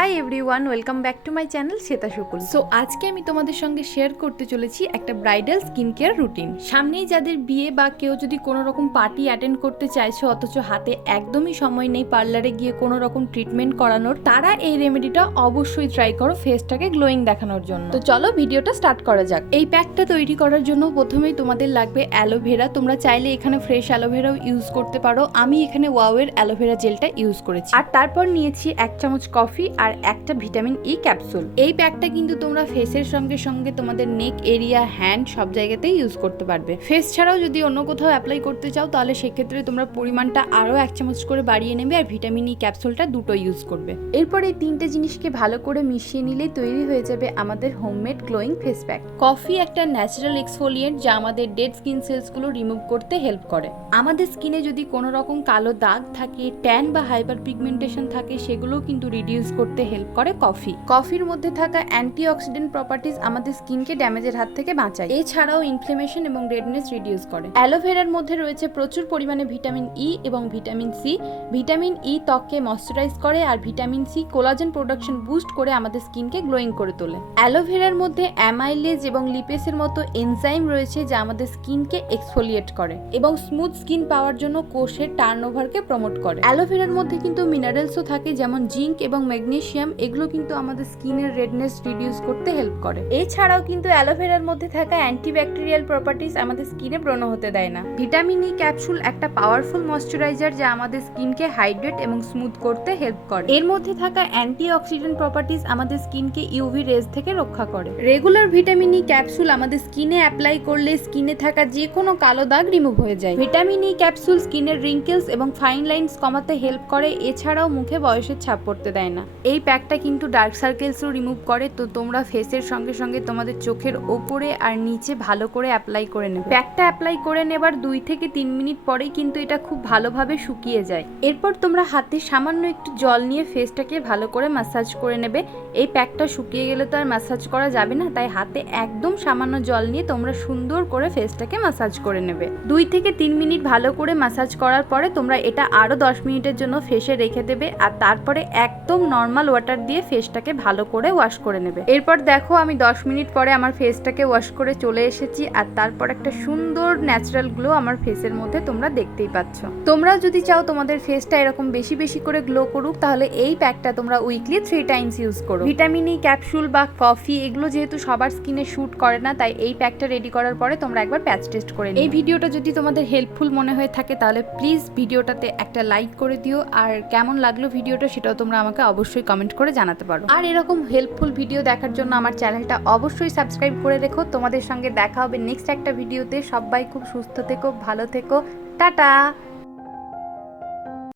High everyone, welcome back to my channel Shweta Shukul. So আজকে আমি তোমাদের সঙ্গে শেয়ার করতে চলেছি একটা ব্রাইডাল স্কিন কেয়ার রুটিন। সামনেই যাদের বিয়ে বা কেউ যদি কোনো রকম পার্টি অ্যাটেন্ড করতে চাইছো অথচ হাতে একদমই সময় নেই পার্লারে গিয়ে কোনো রকম ট্রিটমেন্ট করানোর, তারা এই রেমেডিটা অবশ্যই ট্রাই করো ফেসটাকে গ্লোয়িং দেখানোর জন্য। তো চলো ভিডিওটা স্টার্ট করা যাক। এই প্যাকটা তৈরি করার জন্য প্রথমেই তোমাদের লাগবে অ্যালোভেরা। তোমরা চাইলে এখানে ফ্রেশ অ্যালোভেরাও ইউজ করতে পারো। আমি এখানে ওয়াওয়ের অ্যালোভেরা জেলটা ইউজ করেছি। আর তারপর নিয়েছি 1 চামচ কফি আর একটা ভিটামিন ই ক্যাপসুল। এই প্যাকটা কিন্তু তোমরা ফেসের সঙ্গে সঙ্গে তোমাদের নেক এরিয়া, হ্যান্ড সব জায়গাতেই ইউজ করতে পারবে। ফেস ছাড়াও যদি অন্য কোথাও অ্যাপ্লাই করতে চাও তাহলে সেক্ষেত্রে তোমরা পরিমাণটা আরও 1 চামচ করে বাড়িয়ে নেবে আর ভিটামিন ই ক্যাপসুলটা দুটো ইউজ করবে। এরপর এই তিনটে জিনিসকে ভালো করে মিশিয়ে নিলেই তৈরি হয়ে যাবে আমাদের homemade glowing face pack. Coffee একটা ন্যাচারাল এক্সফোলিয়েন্ট যা আমাদের ডেড স্কিন সেলসগুলো রিমুভ করতে হেল্প করে। আমাদের স্কিনে যদি কোনো রকম কালো দাগ থাকে, ট্যান বা হাইপার পিগমেন্টেশন থাকে, সেগুলোও কিন্তু রিডিউস করতে হেল্প করে কফির মধ্যে থাকা অ্যান্টিঅক্সিডেন্ট প্রপার্টিজ আমাদের স্কিনকে ড্যামেজের হাত থেকে বাঁচায়। এছাড়াও ইনফ্লেমেশন এবং রেডনেস রিডিউস করে। অ্যালোভেরার মধ্যে রয়েছে প্রচুর পরিমাণে ভিটামিন ই এবং ভিটামিন সি। ভিটামিন ই ত্বককে ময়শ্চারাইজ করে আর vitamin C collagen production boost করে আমাদের স্কিনকে গ্লোয়িং করে তোলে। অ্যালোভেরার মধ্যে অ্যামাইলেজ এবং লিপেসের মতো এনজাইম রয়েছে যা আমাদের স্কিনকে এক্সফোলিয়েট করে এবং স্মুথ স্কিন পাওয়ার জন্য কোষের টার্নওভারকে প্রমোট করে। অ্যালোভেরার মধ্যে কিন্তু মিনারেলসও থাকে যেমন জিঙ্ক এবং ম্যাগনেসিয়াম। এগুলো কিন্তু আমাদের স্কিনের রেডনেস রিডিউস করতে হেল্প করে। এছাড়াও কিন্তু অ্যালোভেরার মধ্যে থাকা অ্যান্টিব্যাকটেরিয়াল প্রপার্টিজ আমাদের স্কিনে ব্রণ হতে দেয় না। ভিটামিন ই ক্যাপসুল একটা পাওয়ারফুল ময়শ্চারাইজার যা আমাদের স্কিনকে হাইড্রেট এবং স্মুথ করতে হেল্প করে। এর মধ্যে থাকা অ্যান্টিঅক্সিডেন্ট প্রপার্টিজ আমাদের স্কিনকে ইউভি রেজ থেকে রক্ষা করে। রেগুলার ভিটামিন ই ক্যাপসুল আমাদের স্কিনে অ্যাপ্লাই করলে স্কিনে থাকা যে কোনো কালো দাগ রিমুভ হয়ে যায়। ভিটামিন ই ক্যাপসুল স্কিনের রিঙ্কেলস এবং ফাইন লাইনস কমাতে হেল্প করে। এছাড়াও মুখে বয়সের ছাপ পড়তে দেয় না। এই প্যাকটা কিন্তু ডার্ক সার্কেলসও রিমুভ করে। তো তোমরা ফেসের সঙ্গে সঙ্গে তোমাদের চোখের ওপরে আর নিচে ভালো করে অ্যাপ্লাই করে নেবে। প্যাকটা অ্যাপ্লাই করে নেবার 2 থেকে 3 মিনিট পরেই কিন্তু এটা খুব ভালোভাবে শুকিয়ে যায়। এরপর তোমরা হাতে সামান্য একটু জল নিয়ে ফেসটাকে ভালো করে ম্যাসাজ করে নেবে। এই প্যাকটা শুকিয়ে গেলে তো আর ম্যাসাজ করা যাবে না, তাই হাতে একদম সামান্য জল নিয়ে তোমরা সুন্দর করে ফেসটাকে ম্যাসাজ করে নেবে। 2 থেকে 3 মিনিট ভালো করে ম্যাসাজ করার পরে তোমরা এটা আরো 10 মিনিটের জন্য ফেসে রেখে দেবে আর তারপরে একদম নর্মাল ওয়াটার দিয়ে ফেসটাকে ভালো করে ওয়াশ করে নেবে। এরপর দেখো আমি 10 মিনিট পরে আমার ফেসটাকে ওয়াশ করে চলে এসেছি আর তারপর একটা সুন্দর ন্যাচারাল গ্লো আমার ফেসের মধ্যে তোমরা দেখতেই পাচ্ছ। তোমরা যদি চাও তোমাদের ফেসটা এরকম বেশি বেশি করে গ্লো করুক তাহলে এই প্যাকটা তোমরা উইকলি 3 টাইমস ইউজ করো। ভিটামিন ই ক্যাপসুল বা কফি এগুলো যেহেতু সবার স্কিনে শুট করে না, তাই এই প্যাকটা রেডি করার পরে তোমরা একবার প্যাচ টেস্ট করে নিও। এই ভিডিওটা যদি তোমাদের হেল্পফুল মনে হয়ে থাকে তাহলে প্লিজ ভিডিওটাতে একটা লাইক করে দিও আর কেমন লাগলো ভিডিওটা সেটাও তোমরা আমাকে অবশ্যই কমেন্ট করে জানাতে পারো। আর এরকম হেল্পফুল ভিডিও দেখার জন্য আমার চ্যানেলটা অবশ্যই সাবস্ক্রাইব করে রেখো। তোমাদের সঙ্গে দেখা হবে নেক্সট একটা ভিডিওতে। সবাই খুব সুস্থ থেকো, ভালো থেকো, টাটা।